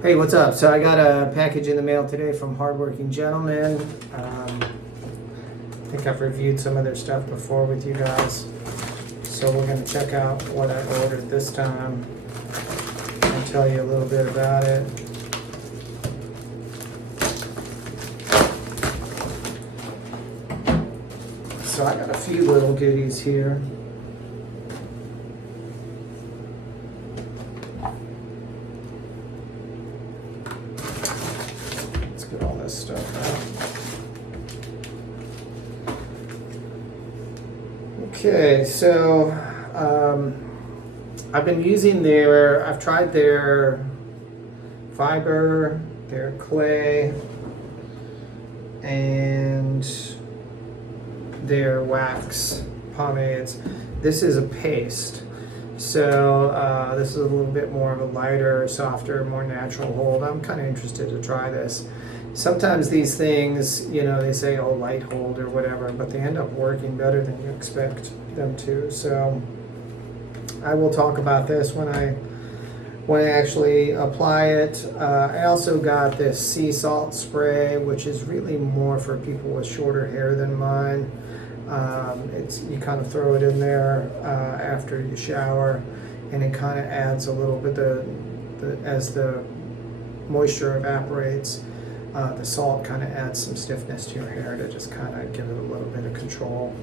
Hey, what's up? So I got a package in the mail today from Hardworking Gentlemen. I think I've reviewed some of their stuff before with you guys. So we're going to check out what I ordered this time and tell you a little bit about it. So I got a few little goodies here. Let's get all this stuff out. Okay, so I've been using I've tried their fiber, their clay, and their wax pomades. This is a paste. So this is a little bit more of a lighter, softer, more natural hold. I'm kind of interested to try this. Sometimes these things, they say, oh, light hold or whatever, but they end up working better than you expect them to. So I will talk about this when I actually apply it. I also got this sea salt spray, which is really more for people with shorter hair than mine. You kind of throw it in there after you shower, and it kind of adds a little bit as the moisture evaporates. The salt kind of adds some stiffness to your hair to just kind of give it a little bit of control.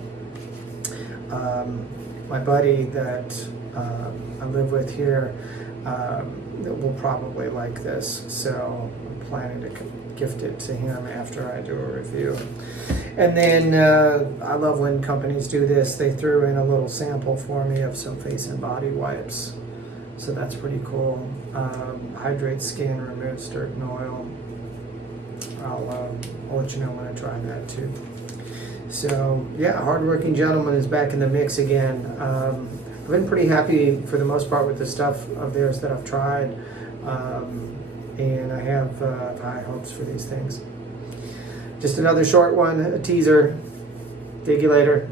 My buddy that I live with here will probably like this, so I'm planning to gift it to him after I do a review. And then I love when companies do this. They threw in a little sample for me of some face and body wipes, so that's pretty cool. Hydrate skin, removes dirt and oil. I'll let you know when I try that too. So yeah, Hardworking Gentleman is back in the mix again. I've been pretty happy for the most part with the stuff of theirs that I've tried, and I have high hopes for these things. Just another short one, a teaser. Dig you later.